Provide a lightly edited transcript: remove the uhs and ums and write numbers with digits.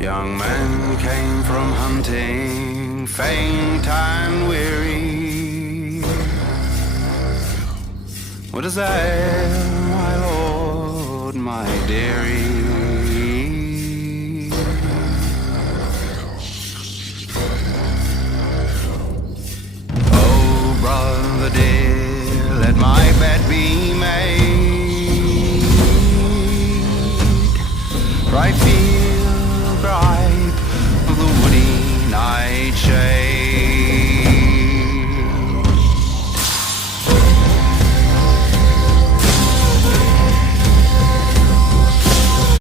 Young men came from hunting, faint and weary. What is that, my lord, my dearie? Oh, brother dear, let my bed be made. Right field gripe of the woody nightshade.